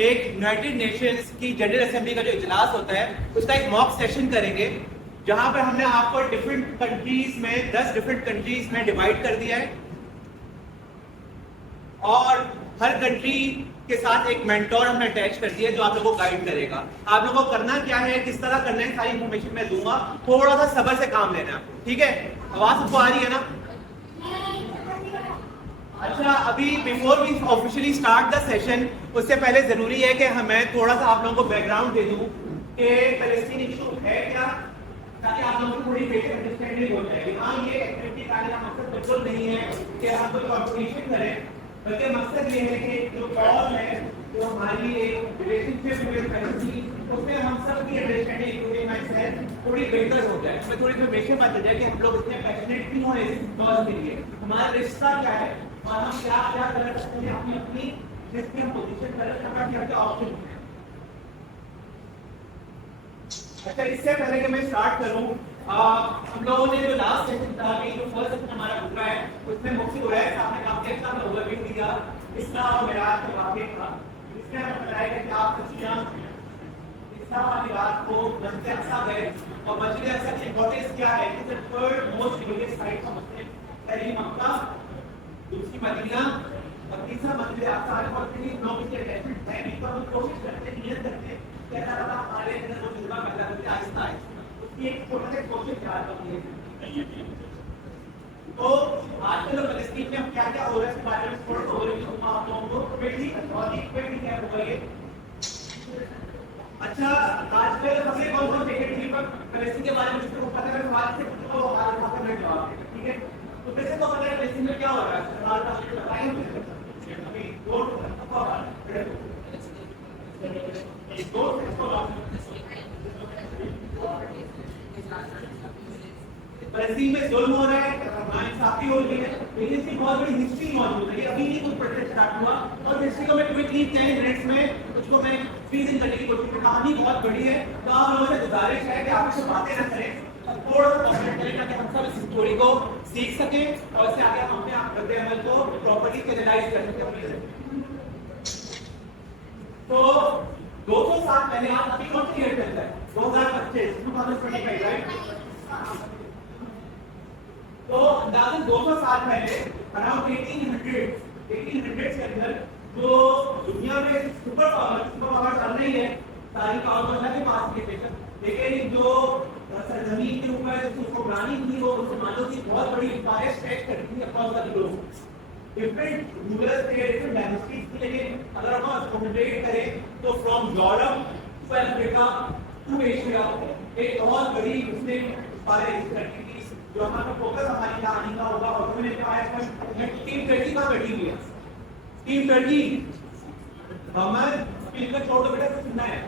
एक United Nations की general assembly का जो इजलास होता है उसका एक मॉक सेशन करेंगे, जहां पर हमने आपको डिफरेंट कंट्रीज में 10 डिफरेंट कंट्रीज में डिवाइड कर दिया है और हर कंट्री के साथ एक मेंटोर हमने अटैच कर दिया है जो आप लोगों को गाइड करेगा। आप लोगों को करना क्या है, किस तरह करना है, सारी इन्फॉर्मेशन मैं दूंगा। थोड़ा सा सब्र से काम लेना है आपको, ठीक है? आवाज सबको आ रही है ना? अच्छा, अभी before we officially start the session, उससे पहले जरूरी है कि मैं थोड़ा सा आप लोगों को बैकग्राउंड दे दूं कि फलस्तीन इशू है क्या, ताकि आप लोगों को थोड़ी बेसिक अंडरस्टैंडिंग हो जाएगी। हाँ, ये एक्टिविटी करने का मकसद बिल्कुल नहीं है कि हम कोई कॉम्पिटिशन करें, बल्कि मकसद ये है कि जो कॉल है, जो हमारी एक रिलेशनशिप विद फलस्तीन, उसमें हम सब की अंडरस्टैंडिंग इंक्लूडिंग माय सेल्फ थोड़ी बेहतर हो जाए, हमें थोड़ी इन्फॉर्मेशन पता चल जाए कि हम लोग इतने पैशनेट क्यों हैं इस कॉज के लिए, हमारा रिश्ता क्या है और हम क्या क्या कर सकते हैं अपनी अपनी जिसकी हम पोजीशन कर सकते हैं, क्या ऑप्शन है। अच्छा, इससे पहले कि मैं स्टार्ट करूं, हम लोगों ने जो लास्ट सेशन था कि जो फर्स्ट सेशन हमारा हुआ है उसमें मुफ्ती उवैस साहब ने काफी अच्छा ओवरव्यू दिया इस्लाम और मेराज के वाक़े का। इसमें हमें बताया कि आप बच्चियां इस्लाम वाली रात को मस्जिद अक्सा गए और मस्जिद अक्सा की इंपॉर्टेंस क्या है, it's the third most religious site of Muslim, पहली मक्का, दूसरी मदीना और तीसरा मस्जिद अक्सा है। और तीन लोग इसके अटैचमेंट है, इस पर हम कोशिश करते हैं, नियत करते हैं कि अल्लाह ताला हमारे अंदर वो जुज़्बा पैदा करके आहिस्ता आहिस्ता उसकी एक छोटा सा कोशिश याद करती है। तो आजकल फलस्तीन में हम क्या क्या हो रहा है इसके बारे में थोड़ा सा ओवरव्यू आप लोगों को क्विकली क्या होगा ये। अच्छा, आजकल हमने कौन कौन देखे पर फलस्तीन के बारे में जिसको पता है सवाल से तो हाल हाथ में जवाब दें, ठीक है? तो वैसे तो पता है फलस्तीन में क्या हो रहा है, सवाल का बताएंगे अभी दो फलस्तीन में जुल्म हो रहा है, नाइंसाफी हो रही है, लेकिन इसकी बहुत बड़ी हिस्ट्री मौजूद है। अभी नहीं कुछ प्रोसेस स्टार्ट हुआ और हिस्ट्री को मैं क्विकली 10 मिनट्स में उसको मैं फ्रीज इन करने की कोशिश करूँ। कहानी बहुत बड़ी है, तो आप लोगों से गुजारिश है कि आप इससे बातें ना करें, थोड़ा सा कमेंट करें ताकि हम सब इस स्टोरी को सीख सकें और इससे आगे हम अपने रद्द अमल को प्रॉपर्ली एनालाइज कर सकें। तो 200 साल पहले आज अभी कौन सी ईयर चलता है, 2025 राइट? तो अंदाजन 200 साल पहले अराउंड 1800 के अंदर जो दुनिया में सुपर पावर चल रही है, सारी पावर अल्लाह के पास की बेशक, लेकिन जो जमीन के ऊपर उसको बनानी थी वो मुसलमानों की बहुत बड़ी एम्पायर स्ट्रेच करती थी across the globe, different rulers थे, डिफरेंट डायनेस्टीज थी। लेकिन अगर हम कंपेयर करें तो from Europe to Africa to Asia एक बहुत बड़ी मुस्लिम एम्पायर करती थी। जो हमारा फोकस हमारी कहानी का होगा और मैंने पाया टीम टर्की का बैठी हुई है, टीम टर्की हमारे स्किल का छोड़ बेटा कुछ सुनना है।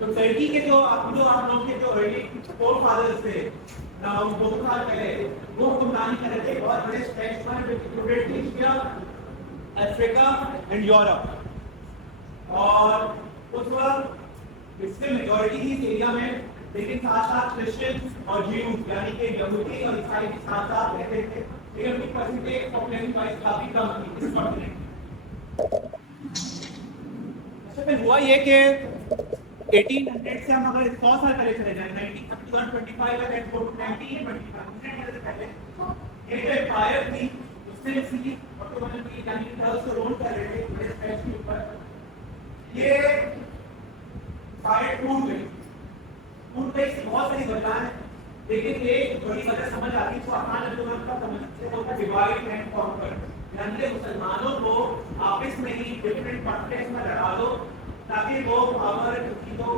तो टर्की के जो आप लोग के जो अर्ली फोर फादर्स थे ना, 200 साल पहले वो हुक्मरानी कर रहे थे बहुत बड़े स्ट्रेच पर एशिया, अफ्रीका एंड यूरोप। और उस वक्त इससे मेजॉरिटी थी इस एरिया में, लेकिन साथ साथ क्रिश्चियन और ज्यूज यानी कि यहूदी और ईसाई भी साथ साथ रहते थे, लेकिन उनकी परसेंटेज पॉपुलेशन वाइज काफी कम थी इस कॉन्टिनेंट। अच्छा, फिर हुआ ये कि 1800 से हम अगर 100 साल पहले चले जाएं, 1925 एंड 1925 पहले ये जो एम्पायर थी उससे सी ऑटोमन की यानी कि गर्ल्स को रोल कर रहे थे इस पेज के ऊपर, ये फायर टूट गई। उनके बहुत सारी वजह है, लेकिन एक बड़ी वजह समझ आती है तो आसान अंदोलन का समझते हो कि डिवाइड एंड कॉन्कर, यानी कि मुसलमानों को आपस में ही डिफरेंट कॉन्फ्लिक्ट्स में लड़ा दो ताकि वो पावर की जो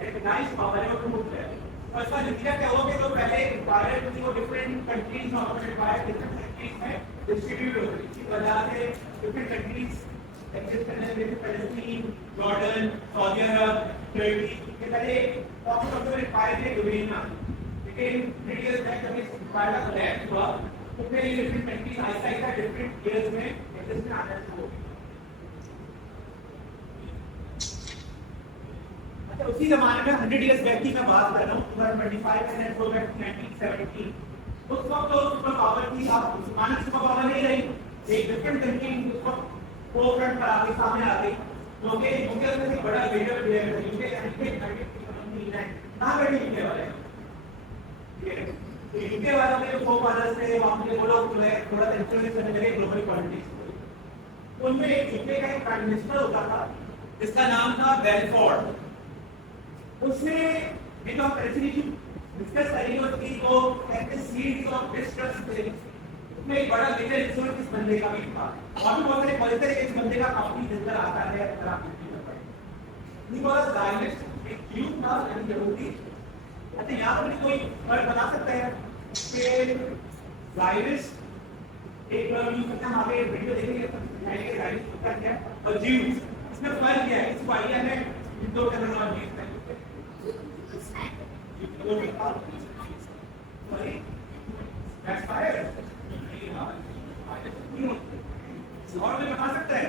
रिकॉग्नाइज पावर है वो टूट जाए। और इसका नतीजा क्या होगा कि जो पहले एम्पायर थी वो डिफरेंट कंट्रीज में ऑपरेट एम्पायर डिफरेंट कंट्रीज में डिस्ट्रीब्यूट हो गई। इसी वजह से डिफरेंट कंट्रीज एक्सिस्ट करने लगे, फलस्तीन, जॉर्डन, सऊदी अरब, टर्की के पहले पॉकेट ऑफ द एम्पायर थे डोमेन में, लेकिन मीडियल बैक जब इस एम्पायर का कोलैप्स हुआ तो फिर ये different countries Aahista Aahista different years में एक्सिस्ट में आना शुरू हो गई। अच्छा, उसी जमाने में 100 इयर्स बैक की मैं बात कर रहा हूँ, 2025 एंड गो बैक टू 1917। उस वक्त तो सुपर पावर थी, आप मुसलमान सुपर पावर नहीं रही, एक डिफरेंट कंट्री उस वक्त फोरफ्रंट पर आके सामने आ गई क्योंकि यूके में एक बड़ा लीडर प्लेयर है, यूके यानी कि यूनाइटेड किंगडम इंग्लैंड, कहाँ बैठे यूके वाले? तो यूके वालों के जो फोरफादर्स थे, वहाँ पे वो लोग जो है थोड़ा सा इन्फ्लुएंस करने लगे ग्लोबल पॉलिटिक्स। उनमें एक यूके का एक प्राइम मिनिस्टर होता था, जिसका नाम था बेलफोर्ड। उसने एक ऑफ प्रेसिडेंसी डिस्कस करी होती तो कहते सीड्स ऑफ डिस्ट्रस्ट थे। उसमें एक बड़ा मेजर इंस्ट्रूमेंट इस बंदे का भी था, और भी बहुत सारे पॉलिटिक्स इस बंदे का काफी नजर आता है अगर आप नहीं बोला जायनिस्ट एक क्यों था यानी यहूदी। अच्छा यहाँ पर कोई फर्क बता सकता है कि जायनिस्ट एक यूज करते हैं, आगे वीडियो देखेंगे जायनिस्ट होता क्या है और ज्यूज इसमें फर्क क्या है, इसको आइडिया है इन दो टर्मिनोलॉजी में। सॉरी दैट्स फायर और भी बता सकता है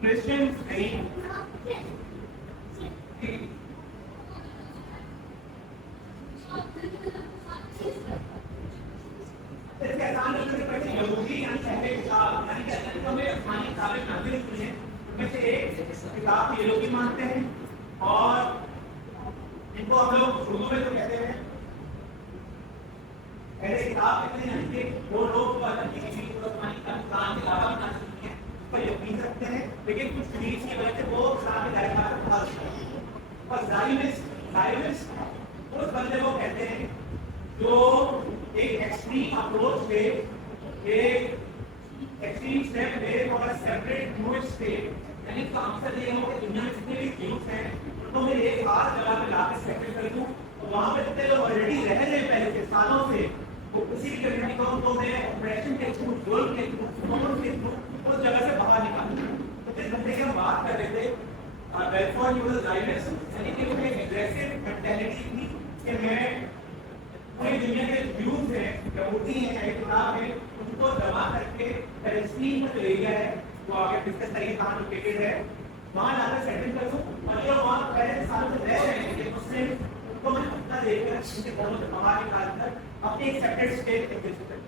क्रिश्चियन नहीं यहूदी यानी पहले यानी कि अल्लाह को में आसमानी किताबें नाज़िल हुई हैं, उनमें से एक किताब ये लोग भी मानते हैं और इनको हम लोग उर्दू में तो कहते हैं पहले किताब कहते हैं, यानी कि वो लोग अल्लाह की किसी को आसमानी कुरान के अलावा नाज़िल हुई है पर यकीन रखते हैं, लेकिन कुछ चीज की वजह से वो इस्लाम के दायरे में बाहर होते हैं। और जायनिस्ट उस बंदे को कहते हैं जो एक एक्सट्रीम अप्रोच पे एक एक्सट्रीम स्टेप ले और सेपरेट न्यू स्टेट, यानी इसका मकसद ये हो कि दुनिया में जितने भी यूथ हैं उनको मैं एक बार जगह पे लाके सेपरेट कर दूं और वहां पे जितने लोग ऑलरेडी रह रहे हैं पहले के सालों से वो किसी भी कम्युनिटी को उनको मैं ऑपरेशन के थ्रू गोल के थ्रू के थ्रू उस जगह से बाहर निकालूं। तो जिस बंदे की हम बात कर रहे थे Bellfort he was a Zionist, यानी कि उसमें एक एग्रेसिव मेंटालिटी थी कि मैं पूरी दुनिया के व्यूज हैं यहूदी हैं चाहे किताब है उनको जमा करके पैलेस्टीन में जो एरिया है वो आगे डिस्कस करिए कहाँ लोकेटेड है वहाँ लाकर सेटल कर दूँ और जो वहाँ पहले सालों से रह रहे हैं उससे उनको मैं अपना देकर उनके घरों से बाहर निकाल कर अपनी एक सेपरेट स्टेट एग्जिस्ट कर।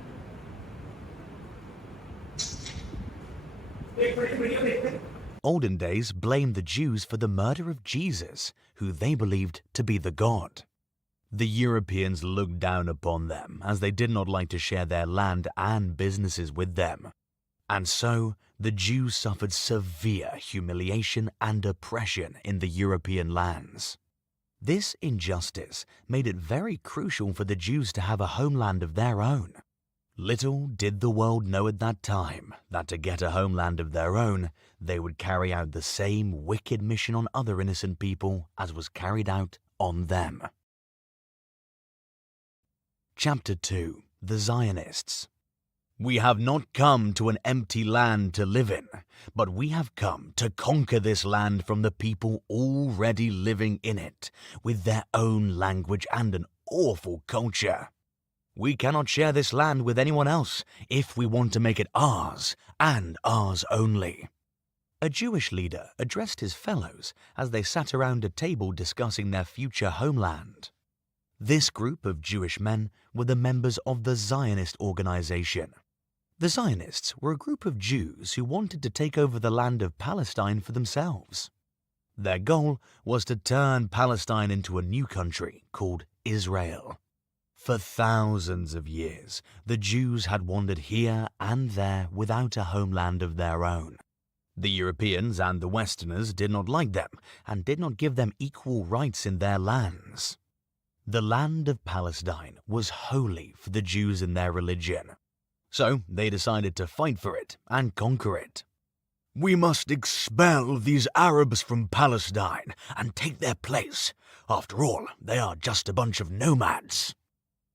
एक बड़ी वीडियो देखते हैं। Olden days blamed the Jews for the murder of Jesus, who they believed to be the God. The Europeans looked down upon them, as they did not like to share their land and businesses with them. And so, the Jews suffered severe humiliation and oppression in the European lands. This injustice made it very crucial for the Jews to have a homeland of their own. Little did the world know at that time that to get a homeland of their own, they would carry out the same wicked mission on other innocent people as was carried out on them. Chapter 2. The Zionists. We have not come to an empty land to live in, but we have come to conquer this land from the people already living in it, with their own language and an awful culture. We cannot share this land with anyone else if we want to make it ours, and ours only. A Jewish leader addressed his fellows as they sat around a table discussing their future homeland. This group of Jewish men were the members of the Zionist organization. The Zionists were a group of Jews who wanted to take over the land of Palestine for themselves. Their goal was to turn Palestine into a new country called Israel. For thousands of years, the Jews had wandered here and there without a homeland of their own. The Europeans and the Westerners did not like them and did not give them equal rights in their lands. The land of Palestine was holy for the Jews in their religion. So they decided to fight for it and conquer it. We must expel these Arabs from Palestine and take their place. After all, they are just a bunch of nomads.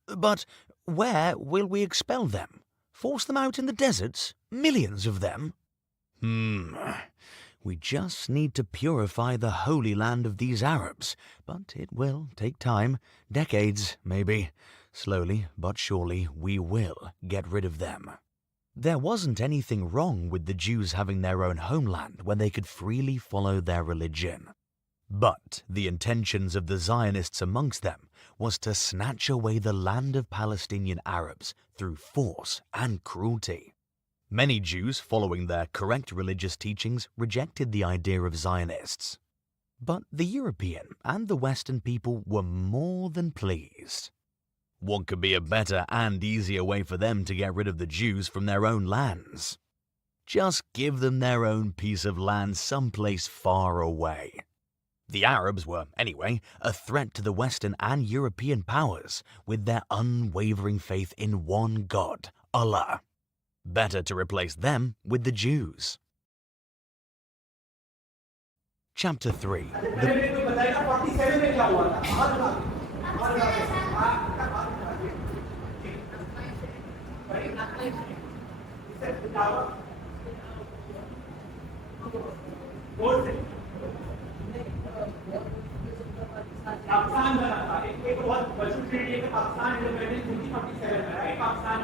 But where will we expel them? Force them out in the deserts? Millions of them? We just need to purify the holy land of these Arabs, but it will take time, decades maybe. Slowly but surely we will get rid of them. There wasn't anything wrong with the Jews having their own homeland where they could freely follow their religion. But the intentions of the Zionists amongst them was to snatch away the land of Palestinian Arabs through force and cruelty. Many Jews, following their correct religious teachings, rejected the idea of Zionists. But the European and the Western people were more than pleased. What could be a better and easier way for them to get rid of the Jews from their own lands? Just give them their own piece of land someplace far away. The Arabs were, anyway, a threat to the Western and European powers with their unwavering faith in one God, Allah. Better to replace them with the Jews. Chapter 3. मैंने तो बताया 47 में क्या हुआ था और पाकिस्तान बना था एक बहुत मशहूर ट्रेड है पाकिस्तान इंडिपेंडेंस 47 में राइट पाकिस्तान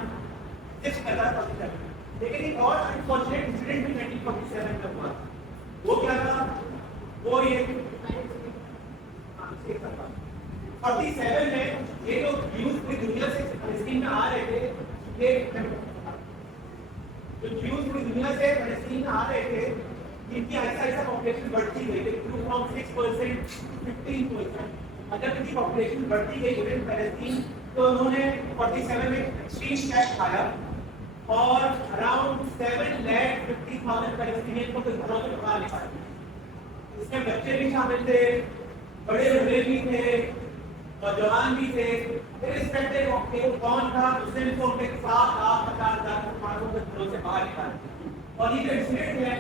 जिस कदर 47 लेकिन एक और अनफॉर्चुनेट इंसिडेंट भी 1947 में हुआ वो क्या था वो ये 47 में ये जो न्यूज़ पूरी दुनिया से फलस्तीन में आ रहे थे ये जो न्यूज़ पूरी दुनिया से फलस्तीन में आ रहे थे इनकी ऐसा ऐसा पॉपुलेशन बढ़ती गई थी फ्रॉम 6% 15%। अगर इनकी पॉपुलेशन बढ़ती गई विद फलस्तीन तो उन्होंने 47 में एक्सट्रीम टैक्स खाया और अराउंड 7,50,000 फलस्तीनियन को घरों से बाहर निकाला। इसमें बच्चे भी शामिल थे, बड़े बूढ़े भी थे और जवान भी थे। इररिस्पेक्टिव ऑफ कौन था उसने भी उनके 7,50,000 को घरों से बाहर निकाला। और ये जो इंसिडेंट है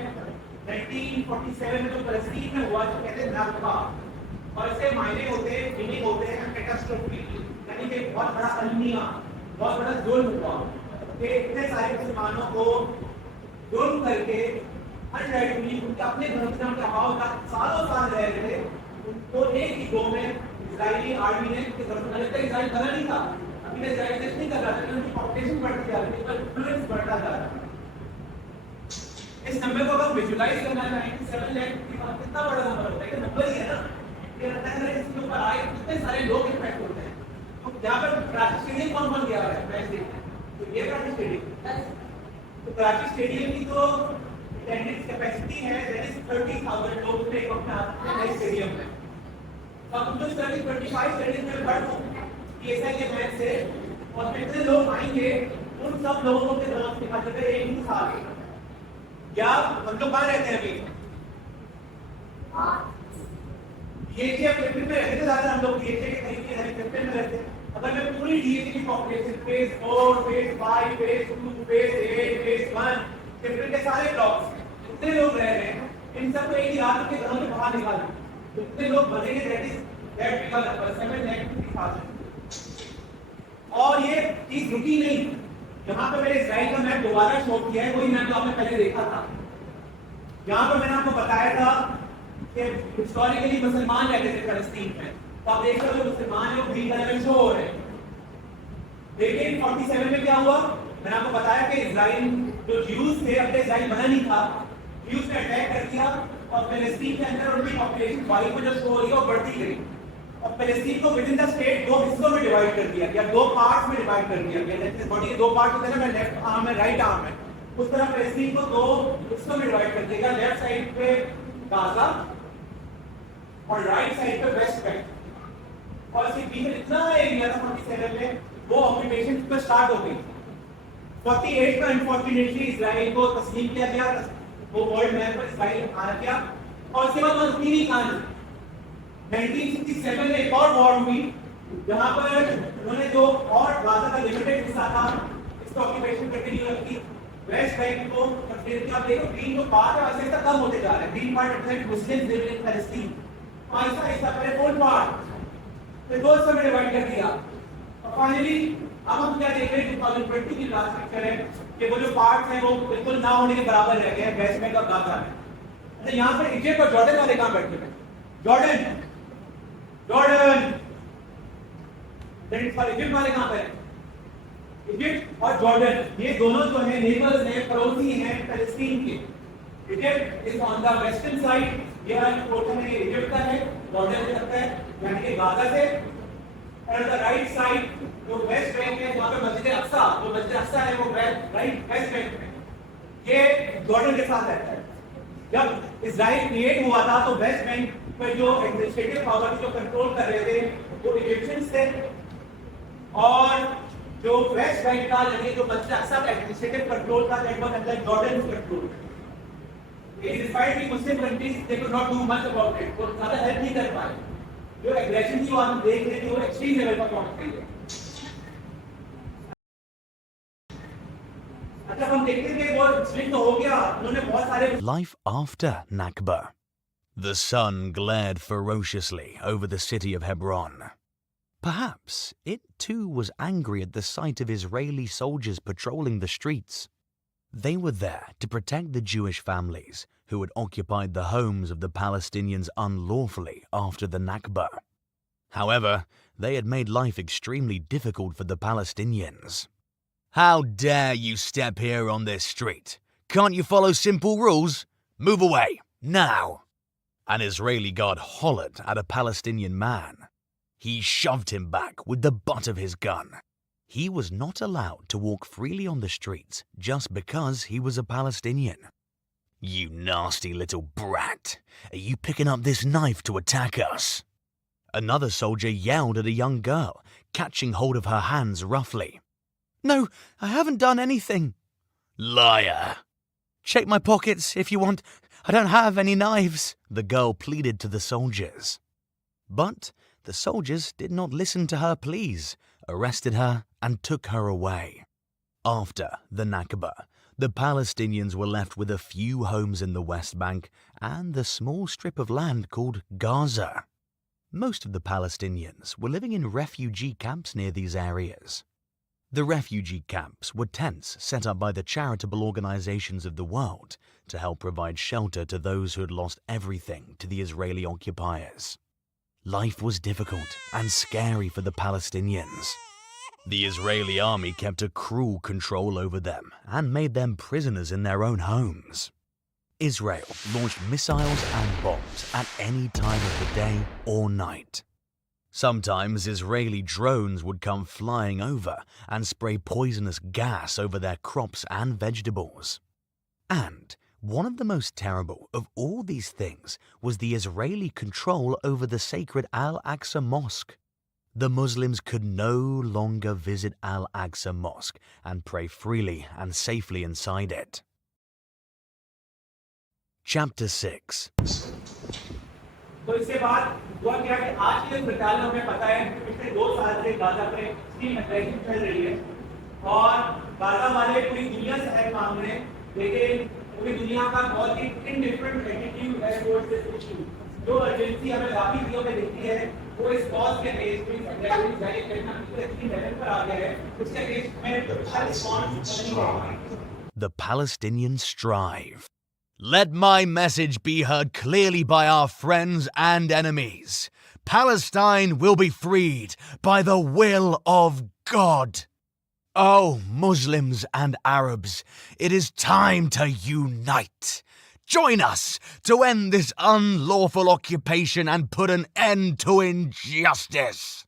1947 में जो फलस्तीन में हुआ जो कहते हैं नक्बा और इसके मायने होते हैं मीनिंग होते हैं कैटास्ट्रोफी यानी कि बहुत बड़ा अलमिया बहुत बड़ा जुल्म हुआ कि इतने सारे मुसलमानों को जुल्म करके अनराइटली उनके अपने धर्म के अभाव का सालों साल रह रहे थे उनको एक ही गो में इजरायली आर्मी ने उनके धर्म पहले तक इजराइल बना नहीं था अभी तक इजराइल नहीं कर रहा था उनकी पॉपुलेशन बढ़ती जा रही थी पर इन्फ्लुएंस बढ़ता जा रहा था। इस नंबर को अगर विजुलाइज करना चाहें कि 7 लाख कितना बड़ा नंबर होता है नंबर ही है ना ये रहता है इसके ऊपर आए कितने सारे लोग इफेक्ट होते हैं तो यहाँ पर कराची स्टेडियम कौन कौन गया है मैच देखने तो ये कराची स्टेडियम तो कराची स्टेडियम की तो अटेंडेंस कैपेसिटी है दैट इज 30,000 लोग उसमें एक वक्त आते हैं स्टेडियम में तो अब जो 25 स्टेडियम में बढ़ ऐसा ये मैच से और कितने लोग आएंगे उन सब लोगों के नाम दिखा देते हैं एक ही साल क्या हम लोग कहाँ रहते हैं अभी ये में रहते थे ज्यादा हम लोग ये के कहीं के में रहते हैं अगर मैं पूरी डीएसी की पॉपुलेशन फेज 4 फेज 5 फेज 2 फेज 8 फेज 1 डिफरेंट के सारे ब्लॉक्स कितने लोग रह रहे हैं इन सबको एक ही रात के घरों से बाहर निकालें कितने लोग बनेंगे दैट फिगर नंबर 7,50,000 और ये चीज रुकी नहीं यहाँ पे मैंने इजराइल का मैप दोबारा शो किया है वही मैप जो आपने पहले देखा था। यहाँ पर मैंने आपको बताया था कि हिस्टोरिकली मुसलमान रहते थे फलस्तीन में तो आप देख रहे हो मुसलमान है वो ग्रीन कलर में शो हो रहे हैं लेकिन 47 में क्या हुआ मैंने आपको बताया कि इजराइल जो ज्यूज थे अपने इजराइल बना नहीं था ज्यूज ने अटैक कर दिया और फलस्तीन के अंदर उनकी पॉपुलेशन वाई को जो शो हो रही है वो बढ़ती गई और फलस्तीन को विद इन द स्टेट दो हिस्सों में डिवाइड कर दिया गया दो पार्ट्स में डिवाइड कर दिया गया जैसे बॉडी के दो पार्ट होते हैं ना लेफ्ट आर्म है राइट आर्म है उस तरह फलस्तीन को दो हिस्सों में डिवाइड कर दिया गया लेफ्ट साइड पे गाजा और राइट साइड पे वेस्ट बैंक और इसके बीच में इतना एरिया था 47 में वो ऑक्यूपेशन पे स्टार्ट हो गई 48 में अनफॉर्चुनेटली इजराइल को तस्लीम किया गया वो वर्ल्ड मैप पर इजराइल आ गया और उसके बाद वो रुकी नहीं कहानी 1967 में एक और वॉर हुई जहां पर उन्होंने जो और गाजा का लिमिटेड हिस्सा था इसको ऑक्यूपेशन कंटिन्यू रखी वेस्ट बैंक को फिर आप देखो ग्रीन जो पार्ट है वैसे कम होते जा रहे हैं green part represent Muslims living in Palestine और ऐसा ऐसा पहले फुल पार्ट फिर दो हिस्सों में डिवाइड कर दिया और फाइनली अब हम क्या देख रहे हैं 2020 की लास्ट पिक्चर है कि वो जो पार्ट्स हैं वो बिल्कुल ना होने के बराबर रह गए हैं वेस्ट बैंक और गाजा में अच्छा यहाँ पर इजिप्ट और जॉर्डन वाले कहाँ बैठे हैं जॉर्डन इजिप्ट वाले कहां पर है इजिप्ट और जॉर्डन ये दोनों जो है नेबर्स हैं पड़ोसी हैं फलस्तीन के Egypt is on the western side ये वाला पोर्शन है इजिप्ट का है जॉर्डन से लगता है यानी कि गाजा से और द राइट साइड जो वेस्ट बैंक है वहां पे मस्जिद अक्सा जो मस्जिद अक्सा है वो राइट वेस्ट बैंक में ये जॉर्डन के साथ रहता है। जब इजराइल क्रिएट हुआ था तो वेस्ट बैंक पर जो एडमिनिस्ट्रेटिव पावर जो कंट्रोल कर रहे थे वो इजिप्शियंस थे, और जो वेस्ट बैंक का यानी जो बच्चा सब एडमिनिस्ट्रेटिव कंट्रोल था that was under Jordan control. Despite the Muslim countries they could not do much about it, वो ज्यादा हेल्प नहीं कर पाए। जो एग्रेशन थी वो हम देख रहे थे वो एक्सट्रीम लेवल पर पहुंच गई है। अच्छा हम देखते थे वो स्प्लिट तो हो गया, उन्होंने बहुत सारे Life after Nakba. The sun glared ferociously over the city of Hebron. Perhaps it too was angry at the sight of Israeli soldiers patrolling the streets. They were there to protect the Jewish families who had occupied the homes of the Palestinians unlawfully after the Nakba. However, they had made life extremely difficult for the Palestinians. How dare you step here on this street? Can't you follow simple rules? Move away, now! An Israeli guard hollered at a Palestinian man. He shoved him back with the butt of his gun. He was not allowed to walk freely on the streets just because he was a Palestinian. You nasty little brat! Are you picking up this knife to attack us? Another soldier yelled at a young girl, catching hold of her hands roughly. No, I haven't done anything. Liar! Check my pockets if you want. I don't have any knives, the girl pleaded to the soldiers. But the soldiers did not listen to her pleas, arrested her and took her away. After the Nakba, the Palestinians were left with a few homes in the West Bank and the small strip of land called Gaza. Most of the Palestinians were living in refugee camps near these areas. The refugee camps were tents set up by the charitable organizations of the world to help provide shelter to those who had lost everything to the Israeli occupiers. Life was difficult and scary for the Palestinians. The Israeli army kept a cruel control over them and made them prisoners in their own homes. Israel launched missiles and bombs at any time of the day or night. Sometimes Israeli drones would come flying over and spray poisonous gas over their crops and vegetables. And one of the most terrible of all these things was the Israeli control over the sacred Al-Aqsa Mosque. The Muslims could no longer visit Al-Aqsa Mosque and pray freely and safely inside it. Chapter 6. तो इसके बाद हुआ क्या कि आज के प्रकार में हमें पता है कि पिछले 2 साल से गाजा पे स्टीम अटैकिंग चल रही है और गाजा वाले पूरी दुनिया से हेल्प मांग रहे हैं, लेकिन पूरी दुनिया का बहुत ही इनडिफरेंट एटीट्यूड है टुवर्ड्स दिस इशू। जो अर्जेंसी हमें बाकी चीजों में दिखती है वो इस कॉज के अगेंस्ट में सेकेंडरी जारी करना इतनी लेवल पर आ गया है, उसके अगेंस्ट में हर रिस्पॉन्स नहीं हो रहा है। The Palestinians strive. Let my message be heard clearly by our friends and enemies. Palestine will be freed by the will of God. Oh, Muslims and Arabs, it is time to unite. Join us to end this unlawful occupation and put an end to injustice.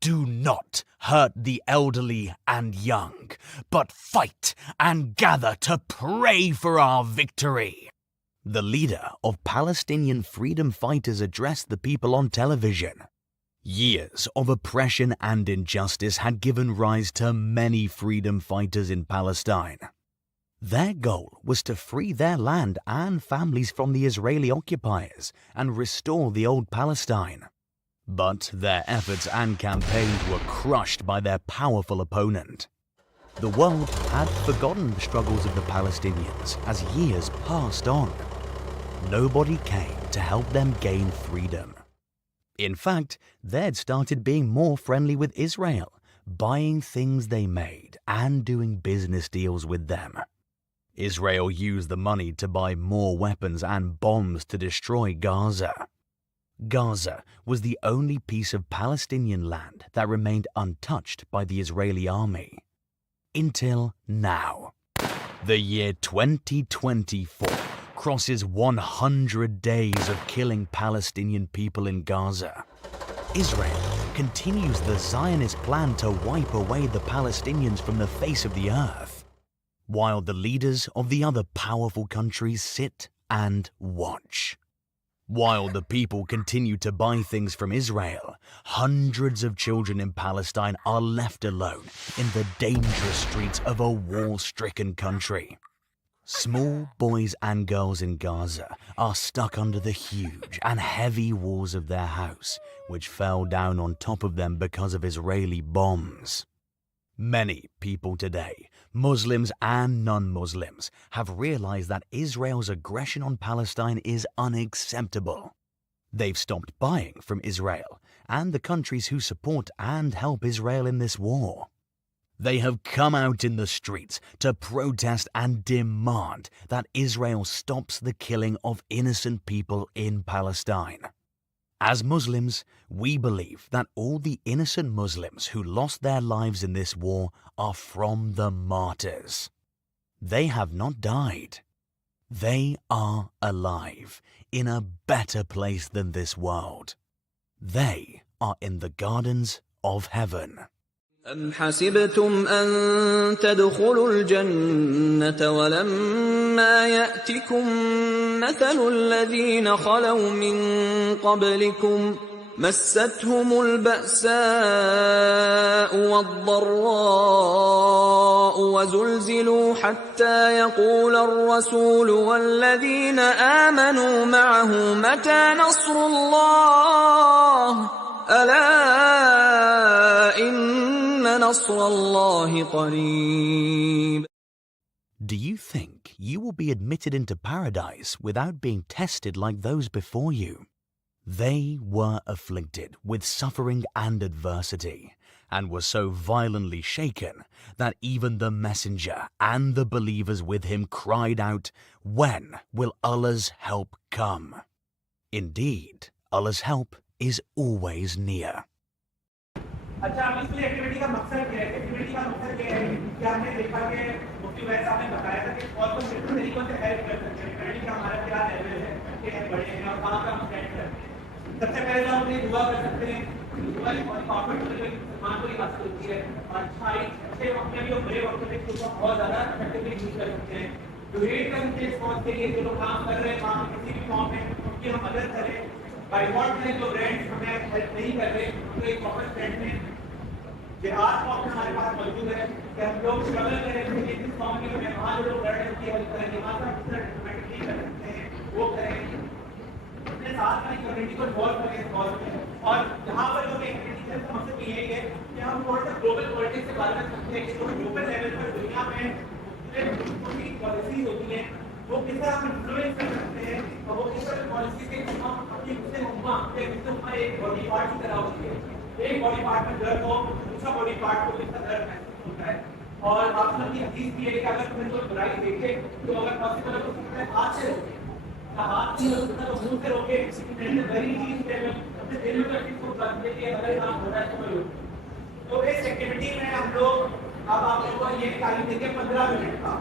Do not hurt the elderly and young, but fight and gather to pray for our victory. The leader of Palestinian freedom fighters addressed the people on television. Years of oppression and injustice had given rise to many freedom fighters in Palestine. Their goal was to free their land and families from the Israeli occupiers and restore the old Palestine. But their efforts and campaigns were crushed by their powerful opponent. The world had forgotten the struggles of the Palestinians as years passed on. Nobody came to help them gain freedom. In fact, they'd started being more friendly with Israel, buying things they made and doing business deals with them. Israel used the money to buy more weapons and bombs to destroy Gaza. Gaza was the only piece of Palestinian land that remained untouched by the Israeli army. Until now. The year 2024 crosses 100 days of killing Palestinian people in Gaza. Israel continues the Zionist plan to wipe away the Palestinians from the face of the earth. while the leaders of the other powerful countries sit and watch. While the people continue to buy things from Israel, hundreds of children in Palestine are left alone in the dangerous streets of a war-stricken country. Small boys and girls in Gaza are stuck under the huge and heavy walls of their house, which fell down on top of them because of Israeli bombs. Many people today, Muslims and non-Muslims, have realized that Israel's aggression on Palestine is unacceptable. They've stopped buying from Israel and the countries who support and help Israel in this war. They have come out in the streets to protest and demand that Israel stops the killing of innocent people in Palestine. As Muslims, we believe that all the innocent Muslims who lost their lives in this war are from the martyrs. They have not died. They are alive in a better place than this world. They are in the gardens of heaven. أم حسبتم أن تدخلوا الجنة ولما يأتكم مثل الذين خلوا من قبلكم مستهم البأساء والضراء وزلزلوا حتى يقول الرسول والذين آمنوا معه متى نصر الله ألا إن نصر الله قريب. Do you think you will be admitted into paradise without being tested like those before you? They were afflicted with suffering and adversity, and were so violently shaken that even the messenger and the believers with him cried out, "When will Allah's help come?" Indeed, Allah's help is always near. अच्छा, अब इस एक्टिविटी का मकसद क्या है? एक्टिविटी का मकसद क्या है कि हमने देखा कि मुफ्ती वैद साहब ने बताया था कि कौन कौन से तरीकों से हेल्प कर सकते हैं, एक्टिविटी का हमारा क्या लेवल है, कि हम बड़े हैं और कहाँ का हम स्टैंड करते हैं। सबसे पहले तो हम अपनी दुआ कर सकते हैं। दुआ की बहुत पावरफुल है, मुसलमान को ही हासिल होती है और अच्छे वक्त में भी और बुरे वक्त में भी उसको बहुत ज़्यादा इफेक्टिवली यूज कर सकते हैं। डोनेट कर सकते हैं स्पॉन्स के लिए, जो लोग काम कर रहे हैं वहाँ किसी भी फॉर्म में उनकी हम मदद करें। बाइकआउट में जो ब्रांड्स हमें हेल्प नहीं कर रहे उनको एक प्रॉपर स्टैंड में जिहाद का ऑप्शन हमारे पास मौजूद है कि हम लोग स्ट्रगल करें कि जिस फॉर्म की हमें वहाँ जो लोग लड़ रहे हैं उनकी हेल्प करें, वहाँ पर किस तरह डिप्लोमेटिकली कर सकते हैं वो करें। अपने साथ में कम्युनिटी को इन्वॉल्व करें इस कॉज में। और यहाँ पर जो एक्टिविटी है उसका मकसद यही है कि हम थोड़ा सा ग्लोबल पॉलिटिक्स से बात कर सकते हैं कि जो ग्लोबल लेवल पर दुनिया में मुख्तलिफ पॉलिसीज होती हैं वो किस तरह हम इन्फ्लुएंस कर सकते हैं और वो किस तरह पॉलिसी के अपनी मुझसे उम्मा एक बॉडी पार्ट की तरह होती है। एक बॉडी पार्ट में दर्द हो, दूसरा बॉडी पार्ट को कितना दर्द महसूस होता है। और आपने की हदीस भी है कि अगर तुम्हें कोई बुराई देखे तो अगर पॉसिबल है तो तुम्हें हाथ से रोके, हाथ से रोके तो मुंह से रोके, वेरी लीस्ट लेवल अपने दिल में को करने के अगर काम हो रहा है तो इस एक्टिविटी में हम लोग अब आप लोगों को ये तालीम देंगे 15 मिनट का।